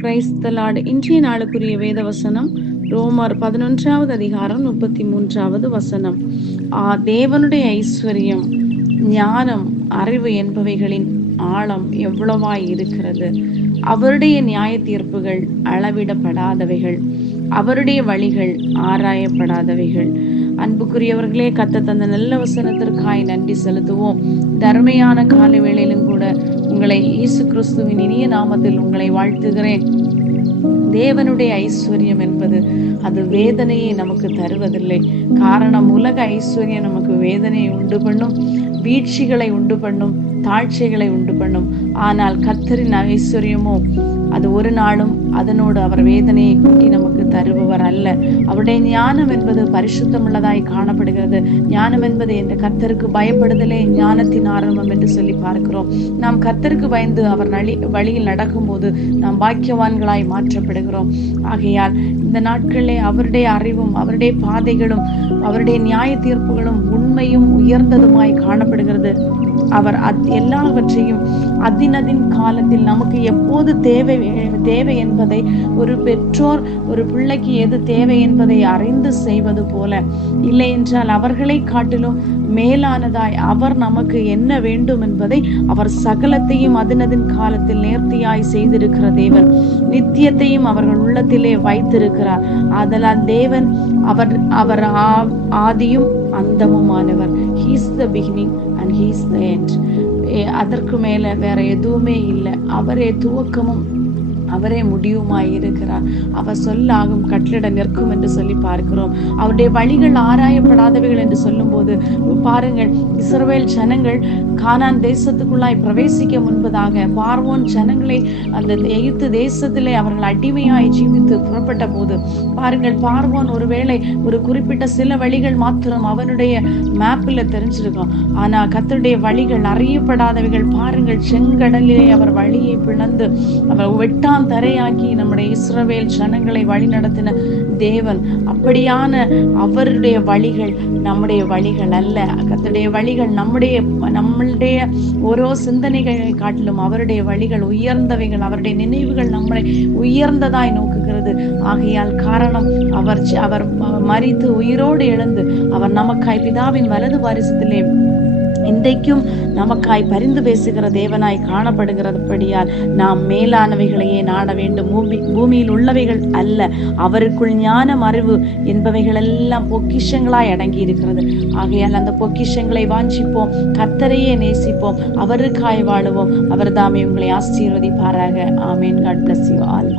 கிரைஸ்தலாட். இன்றைய நாளுக்குரிய வேத வசனம் ரோமர் 11வது அதிகாரம் 33வது வசனம். தேவனுடைய ஐஸ்வர்யம், ஞானம், அறிவு என்பவைகளின் ஆழம் எவ்வளவாய் இருக்கிறது! அவருடைய நியாய தீர்ப்புகள் அளவிடப்படாதவைகள், அவருடைய வழிகள் ஆராயப்படாதவைகள். அன்புக்குரியவர்களே, கத்த தந்த நல்ல வசனத்திற்காய் நன்றி செலுத்துவோம். தர்மையான கால வேளையிலும் கூட உங்களை இயேசு கிறிஸ்துவின் இனிய நாமத்தில் உங்களை வாழ்த்துகிறேன். தேவனுடைய ஐஸ்வர்யம் என்பது அது வேதனையை நமக்கு தருவதில்லை. காரணம், உலக ஐஸ்வர்யம் நமக்கு வேதனையை உண்டு பண்ணும், வீழ்ச்சிகளை உண்டு பண்ணும், தாழ்ச்சிகளை உண்டு பண்ணும். ஆனால் கர்த்தரின் ஐஸ்வர்யமோ அது ஒரு நாளும் அதனோடு அவர் வேதனையை கூட்டி நமக்கு தருபவர் அல்ல. அவருடைய ஞானம் என்பது பரிசுத்தமுள்ளதாய் காணப்படுகிறது. ஞானம் என்பது என்ற கர்த்தருக்கு பயப்படுதலே ஞானத்தின் ஆரம்பம் என்று சொல்லி பார்க்கிறோம். நாம் கர்த்தருக்கு பயந்து அவர் வழியில் நடக்கும்போது நாம் பாக்கியவான்களாய் மாற்றப்படுகிறோம். ஆகையால் இந்த நாட்களிலே அவருடைய அறிவும் அவருடைய பாதைகளும் அவருடைய நியாய தீர்ப்புகளும் உண்மையும் உயர்ந்ததுமாய் காணப்படுகிறது. அவர் எல்லாவற்றையும் அதினதின் காலத்தில் நமக்கு எப்போது தேவை என்பதை, ஒரு பெற்றோர் ஒரு பிள்ளைக்கு எது தேவை என்பதை அறிந்து செய்வது போல, இல்லை என்றால் அவர்களை காட்டிலும் மேலானதாய் அவர் நமக்கு என்ன வேண்டும் என்பதை அவர் சகலத்தையும் அதினதின் காலத்தில் நேர்த்தியாய் செய்திருக்கிற தேவன். நித்தியத்தையும் அவர்கள் உள்ளத்திலே வைத்திருக்கிறார். அதனால் தேவன் அவர் ஆதியும் அந்தமுமானவர். He is the beginning and he is the end. அதற்கு மேல வேற எதுவுமே இல்லை. அவரே துவக்கமும் அவரே முடிவுமாய் இருக்கிறார். அவர் சொல்லாகும் கட்டளிட நிற்கும் என்று சொல்லி பார்க்கிறோம். அவருடைய வழிகள் ஆராயப்படாதவைகள் என்று சொல்லும் போது பாருங்கள், இஸ்ரவேல் ஜனங்கள் கானான் தேசத்துக்குள்ளாய் பிரவேசிக்க முன்பதாக பார்வோன் ஜனங்களை அந்த எகிப்து தேசத்திலே அவர்கள் அடிமையாய் ஜீவித்து புறப்பட்ட போது பாருங்கள், பார்வோன் ஒருவேளை ஒரு குறிப்பிட்ட சில வழிகள் மாத்திரம் அவனுடைய மேப்பில் தெரிஞ்சிருக்கும். ஆனா கர்த்தருடைய வழிகள் அறியப்படாதவைகள். பாருங்கள், செங்கடலிலே அவர் வழியை பிளந்து அவர் வெட்டான் தரையாக்கி நம்முடைய இஸ்ரவேல் ஜனங்களை வழி நடத்தின தேவன். அப்படியான அவருடைய வழிகள் நம்முடைய வழிகள் அல்ல. கர்த்தருடைய வழிகள் நம்மளுடைய ஓரோ சிந்தனைகளை காட்டிலும் அவருடைய வழிகள் உயர்ந்தவைகள். அவருடைய நினைவுகள் நம்மளை உயர்ந்ததாய் நோக்குகிறது. ஆகையால் காரணம், அவர் மரித்து உயிரோடு எழுந்து அவர் நமக்காய் பிதாவின் வலது பாரிசத்திலே இன்றைக்கும் நமக்காய் பரிந்து பேசுகிற தேவனாய் காணப்படுகிறபடியால் நாம் மேலானவைகளையே நாட வேண்டும், பூமியில் உள்ளவைகள் அல்ல. அவருக்குள் ஞானம், அறிவு என்பவைகள் எல்லாம் பொக்கிஷங்களாய் அடங்கி இருக்கிறது. ஆகையால் அந்த பொக்கிஷங்களை வாஞ்சிப்போம், கர்த்தரையே நேசிப்போம், அவருக்காய் வாழுவோம். அவர் தாமே உங்களை ஆசீர்வதிப்பாராக. ஆமேன். God bless you all.